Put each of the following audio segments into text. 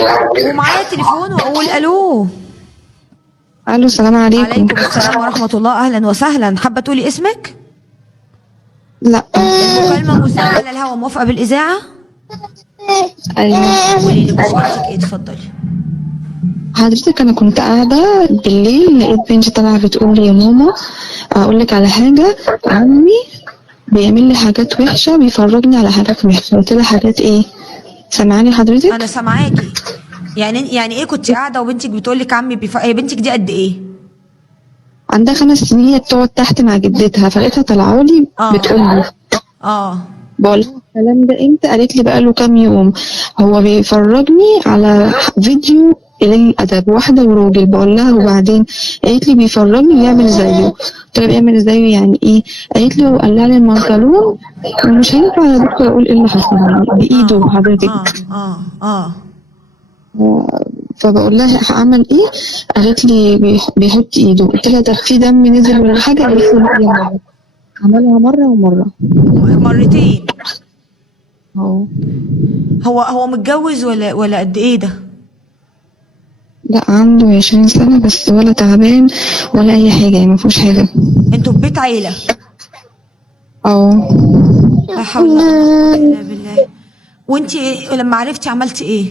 ومعايا تليفون واقول الو. الو، السلام عليكم. عليكم السلام ورحمة الله، اهلا وسهلا. حابة تقولي اسمك؟ لا. المكالمة مسجلة على الهوا، موافقة بالإذاعة؟ ايوه. قولي لي مشكلتك ايه، اتفضلي. حضرتك انا كنت قاعده بالليل، لقيت بنتي طالعه بتقول لي: يا ماما، اقول لك على حاجه، عمي بيعمل لي حاجات وحشه، بيفرجني على حاجات وحشه. قلت لها: حاجات ايه؟ سامعاني انا حضرتك؟ سامعاكي. يعني ايه كنت قاعدة وبنتك بتقول لك عمي هي بنتك دي قد ايه؟ عندها 5 سنين، هي بتقعد تحت مع جدتها، فلقيتها طالعه لي اه. بتقول لي. اه. بقول لها: الكلام ده امتى؟ قالت لي: بقاله كام يوم. هو بيفرجني على فيديو قليل الادب، واحده وراجل. بقول لها: وبعدين؟ قالت لي: بيفرجني يعمل زيه. قلت لها: بيعمل زيه يعني ايه؟ قالت لي: هو قلع لي البنطلون ومش هينفع يا دكتور اقول ايه اللي حصل يعني اه. بايده حضرتك. اه. اه. اه. فبقول لها: هعمل ايه؟ قالت لي: بيحط ايده. قلت لها: طب في دم نزل ولا حاجه؟ قالت لي: لا يا ماما. عملها مره ومره. مرتين؟ اهو. هو متجوز ولا قد ايه ده؟ لا، عنده 20 سنة بس، ولا تعبان ولا أي حاجة، يعني مفيهوش حاجة. انتوا في بيت عيلة؟ اه. لا حول ولا قوة الا بالله. وانتي لما عرفتي عملتي ايه؟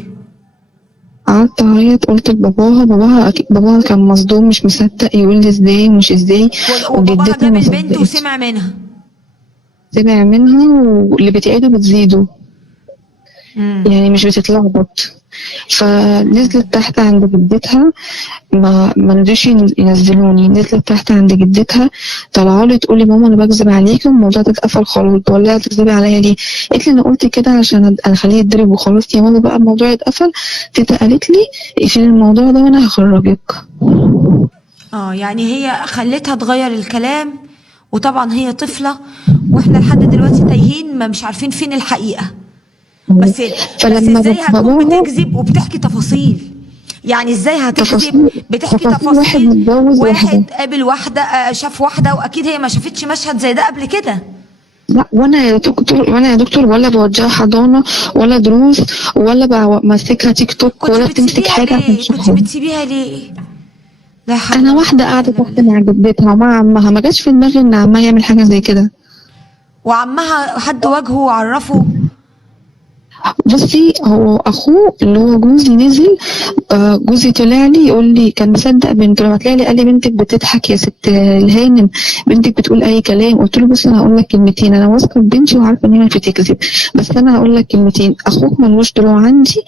قعدت أعيط، قلت لباباها. باباها أكيد باباها كان مصدوم، مش مصدق، يقول لي: ازاي ومش ازاي. وباباها وجدتها جاب ما البنت صدقتش. وسمع منها؟ سمع منها، واللي بتعيده بتزيده، امم. يعني مش بتتلخبط. فنزلت تحت عند جدتها، ما رضيش ينزلوني. نزلت تحت عند جدتها، طلعوا لي تقول لي: ماما انا بكذب عليكي والموضوع ده اتقفل خلاص. بقول لها: تكذبي عليا ليه؟ قالت لي: انا قلت كده عشان اخليه يتضرب وخلاص يا ماما، بقى الموضوع اتقفل. تيتا قالت لي: اقفلي الموضوع ده وانا هخرجك. اه، يعني هي خلتها تغير الكلام. وطبعا هي طفلة، واحنا لحد دلوقتي تايهين، ما مش عارفين فين الحقيقة. بس بس فلما ازاي هتكون باباها بتكذب وبتحكي تفاصيل؟ يعني ازاي هتكذب؟ تفاصيل بتحكي تفاصيل واحد تفاصيل. متجوز واحدة. واحد قابل واحدة، شاف واحدة، واكيد هي ما شافتش مشهد زي ده قبل كده. لا، وانا يا دكتور ولا بوجهها حضانة ولا دروس، ولا بمسكها تيك توك، كنت ولا بتمسك بتسيبيها حاجة عشان ليه؟ كنت تشوفها. بتسيبيها ليه؟ لا حول انا ولا واحده قوة قاعده الا تحت بالله. مع جدتها ومع عمها، ما جاش في دماغي ان عمها يعمل حاجه زي كده. وعمها حد واجهه وعرفه؟ بصي، هو اخوه اللي هو جوزي نزل. جوزي طلع لي يقول لي: كان مصدق بنته. لما طلع لي قال لي: بنتك بتضحك يا ست الهانم، بنتك بتقول اي كلام. قلت له: بص، انا هقول لك كلمتين، انا واثقه في بنتي وعارفه ان هي مش بتكذب، بس انا هقول لك كلمتين. اخوك ملوش دروع عندي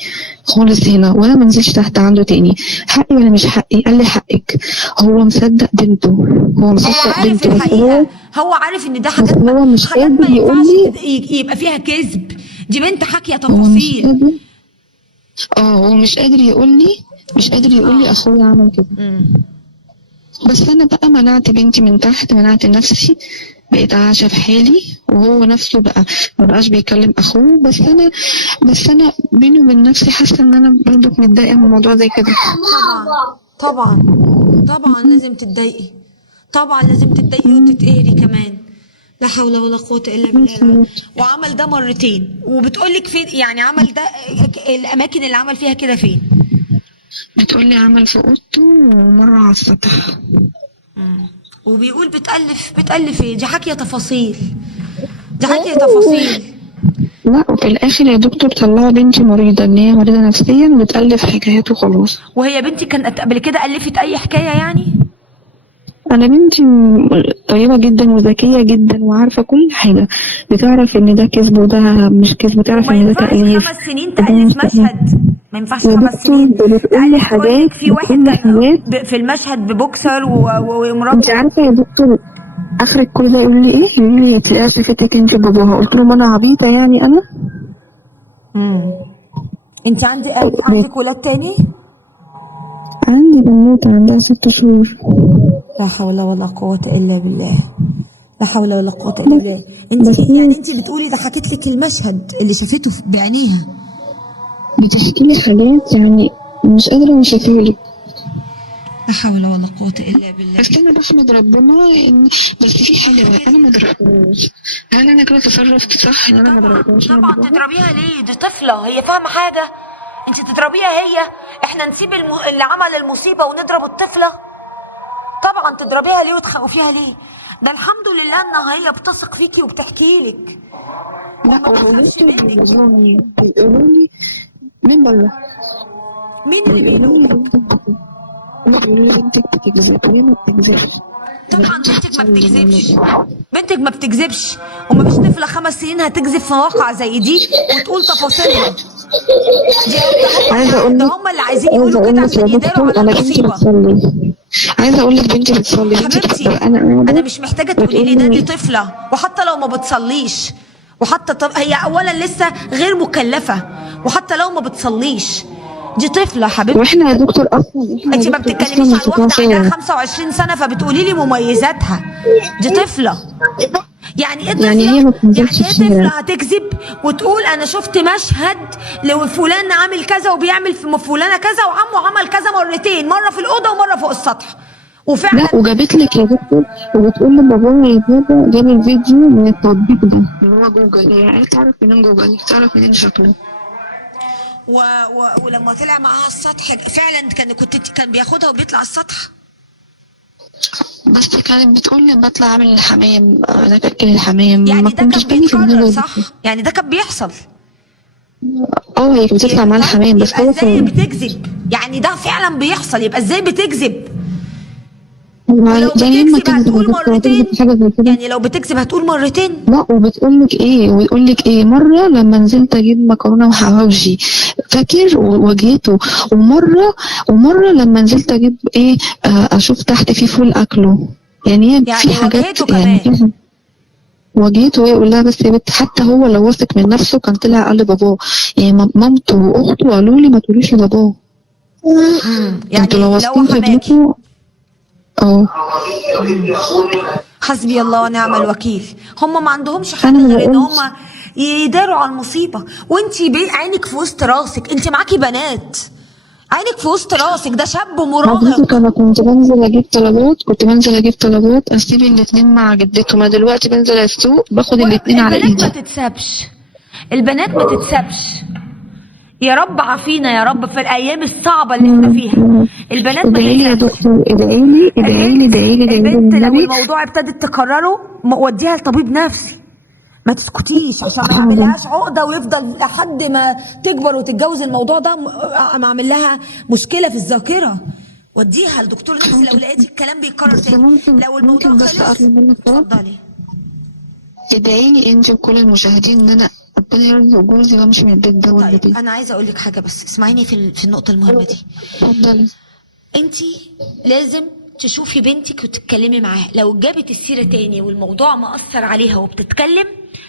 خالص هنا، وانا ما انزلش تحت عنده تاني. حقي ولا مش حقي؟ قال لي: حقك. هو مصدق بنته، هو هو مصدق عارف بنته، الحقيقة. هو عارف ان ده بس هو مش حاجات ما قادر يقول ينفعش لي. يبقى فيها كذب. دي بنت حاكية هو مش تفاصيل. قادر. هو مش قادر يقول لي اه. اخويا عمل كده. امم. بس انا بقى منعت بنتي من تحت، منعت نفسي، بقيت عايشه في حالي. وهو نفسه بقى ما بقاش بيكلم اخوه. بس انا بيني وبين نفسي حاسه ان انا برضه متضايقه من الموضوع زي كده. طبعا. طبعا. طبعا لازم تتضايقي. طبعا لازم تتضايقي مم. وتتقهري كمان. لا حول ولا قوة إلا بالله وعمل ده مرتين، وبتقولك فين يعني عمل ده؟ الأماكن اللي عمل فيها كده فين؟ بتقولي: عمل في اوضته ومره على السطح. وبيقول بتألف ايه؟ دي حكي تفاصيل. دي حكي تفاصيل. لا، وفي الاخر يا دكتور طلعوا بنتي مريضه، ان هي مريضه نفسيا وبتالف حكايات وخلاص. وهي بنتي كانت قبل كده ألفت أي حكاية يعني؟ انا بنتي طيبه جدا وذكيه جدا وعارفه كل حاجه، بتعرف ان ده كذب وده مش كذب، بتعرف وما ان ده ينفعش تأليف 5 سنين وده مش تألف تأليف. مشهد. ما ينفعش يا خمس دكتور، سنين ده بتقول لي تألف حاجات، تقولك في واحد كان في المشهد ببوكسر انت ومراته. عارفه يا دكتور، اخر كل ده يقول لي ايه؟ يقول لي: تلاقيها شافتك انت باباها. قلت له: ما انا عبيطه يعني انا. امم. انت عندك ولاد تاني؟ عندي بنوته عندها 6 شهور. لا حول ولا قوة إلا بالله. لا حول ولا قوة إلا بس بالله. انت بس يعني هي انت بتقولي ده حكيت لك المشهد اللي شافته بعينيها؟ بتحكي لي حاجات يعني مش قادره اوصفها لك. لا حول ولا قوة إلا بالله. بس انا بحمد ربنا ان، بس في حاجه بقى انا ما ضربتهاش. هل انا كده تصرفت صح ان انا ما طبعا ضربتهاش؟ انا طبعا باباها. تضربيها ليه؟ دي طفلة، هي فاهمة حاجة؟ انت تضربيها هي؟ احنا نسيب اللي عمل المصيبه ونضرب الطفله؟ طبعا تضربيها ليه وتخوفيها ليه؟ ده الحمد لله انها هي بتثق فيكي وبتحكي لك لا وما بتخافش والبنت منك. بيقولوا لي من بره، مين اللي بيقولوا لي بيلومك؟ هما بيقولوا لي بنتك بتكذب، وهي ما بتكذبش. طبعا بنتك ما بتكذبش، بنتك ما بتكذبش، ومفيش طفله 5 سنين هتكذب في مواقع زي دي وتقول تفاصيلها. عايزه اقول ده لك هم اللي عايزين عايزه يقولوا كده اقول لك يا عشان يداروا دكتور على انا بنتي المصيبه. بتصلي. عايزه اقول لك بنتي بتصلي، بنتي حبيبتي انا انا قاعده مش محتاجه تقولي وتقول لي ده، دي لي طفله، وحتى لو ما بتصليش، وحتى هي اولا لسه غير مكلفه، وحتى لو ما بتصليش دي طفله حبيبتي. واحنا يا دكتور اصلا احنا انت يا ما دكتور بتتكلميش اصلا عن واحده عندها مش 25 سنه فبتقولي لي مميزاتها، دي طفله. يعني ايه يعني طفله؟ هي ما يعني بتنزلش ايه الشارع. طفله هتكذب وتقول انا شفت مشهد لفلان عامل كذا وبيعمل في فلانه كذا وعمه عمل كذا مرتين، مره في الاوضه ومره فوق السطح، وفعلا. لا وجابت لك يا دكتور وبتقول لبابا يا بابا جاب الفيديو من التطبيق ده اللي هو جوجل. هي عايزه تعرف منين جوجل، تعرف منين شكله. ولما طلع معاها السطح فعلا كان بياخدها وبيطلع السطح. بس كانت بتقول لي بطلع اعمل الحمام، اذاكر الحمام، يعني ما ده كنتش كان باجي في بيتكرر دماغي. صح؟ يعني ده كان بيحصل. هي كانت بتطلع معاها الحمام بس يبقى هو ازاي كان بتكذب؟ يعني ده فعلا بيحصل، يبقى ازاي بتكذب؟ يعني ولو لما بتكذب تكذب يا هتقول دكتور مرتين؟ هتكذب في حاجه زي كده. يعني لو بتكذب هتقول مرتين؟ لا وبتقول لك ايه مره لما نزلت اجيب مكرونه وحواوشي فاكر وواجهته، ومره لما نزلت اجيب ايه اشوف تحت في فول اكله. يعني هي في يعني حاجات واجهته يعني كمان. واجهته وهي يقول لها بس يا بنت، حتى هو لو واثق من نفسه كان طلع قال لباباه. يعني مامته واخته قالوا لي ما تقوليش لباباه. يعني انتوا لو لو واثقين في حماكي. ابنكم. اه حسبي الله ونعم الوكيل. هم ما عندهمش حاجه انا ما غير ان بقولش. هم يداروا على المصيبه، وانتي عينك في وسط راسك، انت معاكي بنات، عينك في وسط راسك، ده شاب حضرتك مراهق. انا كنت بنزل اجيب طلبات اسيب الاتنين مع جدتهم. انا دلوقتي بنزل السوق باخد الاتنين على البنات ما ايدي. تتسابش، البنات ما تتسابش. يا رب عافينا يا رب في الايام الصعبه اللي احنا فيها. البنات ما ادعي لي يا تتسابش. دكتور، ادعي لي ادعي لي ادعي لي ادعي لي البنت لو النبي. الموضوع ابتدت تكرره وديها لطبيب نفسي، ما تسكتيش عشان ما يعملهاش عقده ويفضل لحد ما تكبر وتتجوز الموضوع ده عامل لها مشكله في الذاكره. وديها لدكتور نفسي لو لقيتي الكلام بيتكرر بس تاني. لو الموضوع ممكن بس خلص اطلب منك طلب. اتفضلي. ادعي لي انت وكل المشاهدين ان انا ربنا يرزق جوزي وامشي من البيت ده طيب والنبي. انا عايزه اقول لك حاجه، بس اسمعيني في النقطه المهمه دي. اتفضلي. انتي لازم تشوفي بنتك وتتكلمي معاها، لو جابت السيره تاني والموضوع مأثر عليها وبتتكلم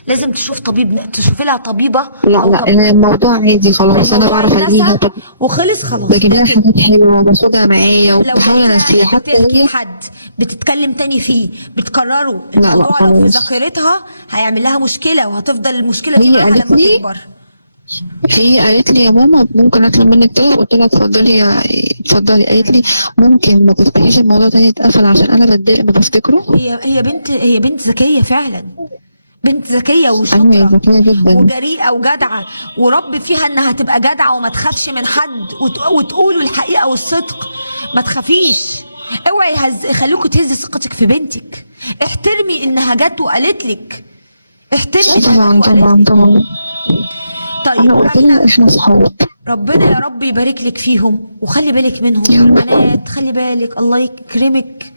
لازم تشوف طبيب، تشوفي لها طبيبه. لا أو لا طبيب. الموضوع عادي خلاص، انا الموضوع بعرف اجيبها اتنسى وخلص خلاص. بجيب لها لكن حاجات حلوه وباخدها معايا لو وبحاول انسيها حتى بتحكي هي. لحد بتتكلم تاني فيه بتكرره، لا لا الموضوع لو في خلاص. ذاكرتها هيعمل لها مشكله وهتفضل المشكله دي هي معاها قالت لما لي تكبر. هي قالت لي يا ماما ممكن اطلب منك طلب، قلت لها اتفضلي اتفضلي. قالت لي ممكن ما تفتحيش الموضوع تاني يتقفل عشان انا بتضايق ما بفتكره. هي بنت ذكيه فعلا، بنت ذكيه ايوه وشاطره ذكيه جدا. وجريئه وجدعه، ورب فيها انها تبقى جدعه وما تخافش من حد وتقولوا الحقيقه والصدق. ما تخافيش، اوعي يخلوكوا تهز ثقتك في بنتك. احترمي انها جت وقالت لك، احترمي طبعا طبعا طبعا. طيب انا قلت لها احنا صحاب. ربنا يا رب يبارك لك فيهم وخلي بالك منهم يا رب. البنات، خلي بالك. الله يكرمك،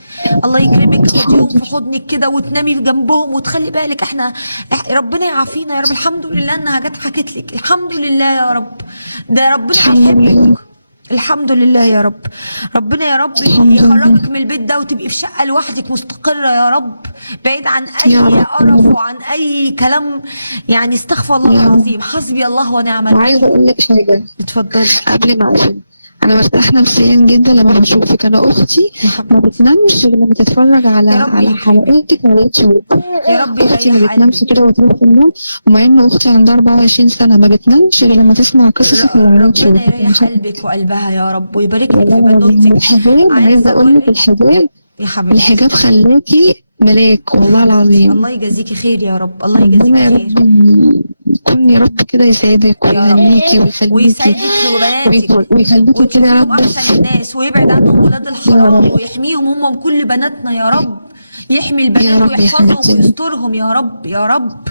الله يكرمك، تديهم في حضنك كده وتنامي جنبهم وتخلي بالك. احنا ربنا يعافينا يا رب. الحمد لله انها جت حكت لك، الحمد لله يا رب، ده ربنا بيحبك. الحمد لله يا رب. ربنا يا رب يخرجك من البيت ده وتبقي في شقه لوحدك مستقره يا رب، بعيد عن اي قرف وعن اي كلام. يعني استغفر الله العظيم. حسبي الله ونعم الوكيل. وعايزه اقول لك حاجه اتفضلي. قبل ما اقفل، انا برتاح نفسيا جدا لما بشوفك. انا اختي ما بتنامش غير لما تتفرج على حلقاتك على اليوتيوب. يا رب اختي ما يريح بتنامش قلبك. كده وتروح النوم، ومع ان اختي عندها 24 سنه ما بتنامش غير لما تسمع قصصك على اليوتيوب. ربنا يريح قلبك وقلبها يا رب ويبارك لك في والله العظيم بنوتك. الحجاب، عايزه اقول لك الحجاب يا حبيبتي الحجاب خلاكي ملاك والله العظيم. الله يجازيكي خير يا رب، الله ربنا يا يجازيكي رب خير يكون يا رب كده يسعدك يا رب، ويهنيكي ويخليكي ويسعدك وبناتك ويخليكي كده يا وتشوفيهم رب احسن الناس، ويبعد عنهم ولاد يا الحرام، رب ويحميهم هم وكل بناتنا يا رب. يحمي يا البنات رب يا ويحفظهم حبيبتي ويسترهم يا رب يا رب.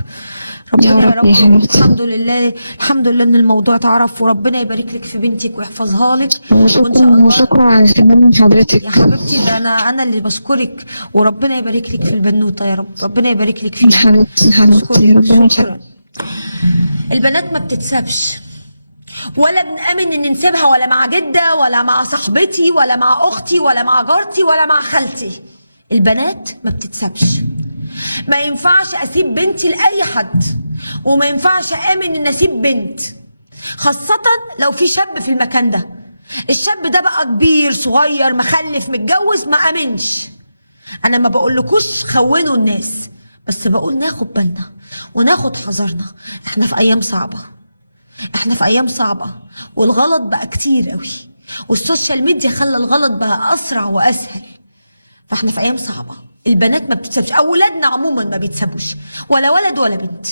يا ربنا يا رب يا رب. حبيبتي. الحمد لله، الحمد لله ان الموضوع اتعرف، وربنا يبارك لك في بنتك ويحفظها لك وان شاء وشكرا الله. وشكرا على اهتمام من حضرتك يا حبيبتي ده انا اللي بشكرك، وربنا يبارك لك في البنوته يا رب، ربنا يبارك لك فيها. حبيبتي حبيبتي ربنا شكرا. يخليك. البنات ما بتتسابش، ولا بنأمن ان نسيبها، ولا مع جدة ولا مع صاحبتي ولا مع اختي ولا مع جارتي ولا مع خالتي. البنات ما بتتسابش. ما ينفعش اسيب بنتي لاي حد، وما ينفعش امن ان اسيب بنت، خاصة لو في شاب في المكان ده. الشاب ده بقى كبير صغير مخلف متجوز، ما امنش. انا ما بقولكوش خونوا الناس، بس بقول ناخد بالنا وناخد حذرنا. احنا في ايام صعبة، احنا في ايام صعبة، والغلط بقى كتير قوي، والسوشيال ميديا خلى الغلط بقى اسرع واسهل. فاحنا في ايام صعبة. البنات ما بتتسابش، اولادنا عموما ما بيتسابوش، ولا ولد ولا بنت.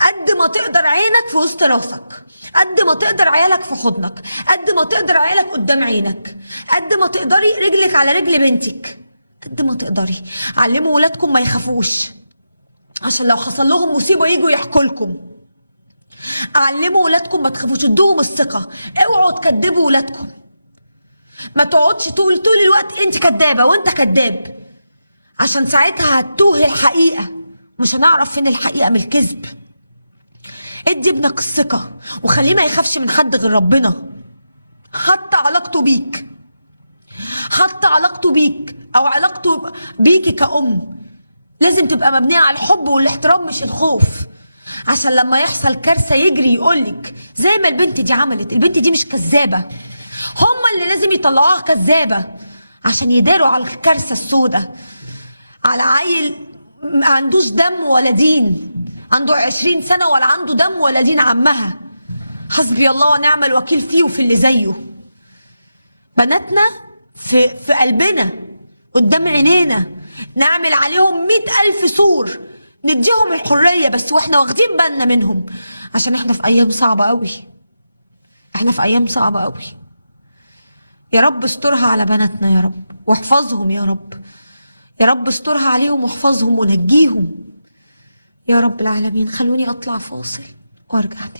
قد ما تقدر عينك في وسط راسك، قد ما تقدر عيالك في حضنك، قد ما تقدر عيالك قدام عينك، قد ما تقدري رجلك على رجل بنتك، قد ما تقدري. علموا ولادكم ما يخافوش، عشان لو حصل لهم مصيبة يجوا يحكوا لكم. علموا ولادكم ما تخافوش، ادوهم الثقة. اوعوا تكدبوا ولادكم. ما تقعدش طول الوقت انت كدابة وانت كداب، عشان ساعتها هتوه الحقيقة، مش هنعرف فين الحقيقة من الكذب. ادي ابنك الثقة وخليه ما يخافش من حد غير ربنا. حتى علاقته بيك، حتى علاقته بيك او علاقته بيكي كأم لازم تبقى مبنية على الحب والاحترام مش الخوف، عشان لما يحصل كارثة يجري يقولك زي ما البنت دي عملت. البنت دي مش كذابة، هما اللي لازم يطلعوها كذابة عشان يداروا على الكارثة السوداء، على عيل ما عندوش دم ولا دين، عنده 20 سنة ولا عنده دم ولا دين عمها. حسبي الله ونعم الوكيل فيه وفي اللي زيه. بناتنا في قلبنا قدام عينينا، نعمل عليهم 100,000 سور، نديهم الحرية بس واحنا واخدين بالنا منهم، عشان احنا في ايام صعبة قوي. احنا في ايام صعبة قوي. يا رب استرها على بناتنا يا رب، واحفظهم يا رب. يا رب استرها عليهم واحفظهم ونجيهم يا رب العالمين. خلوني اطلع فاصل وارجع تاني.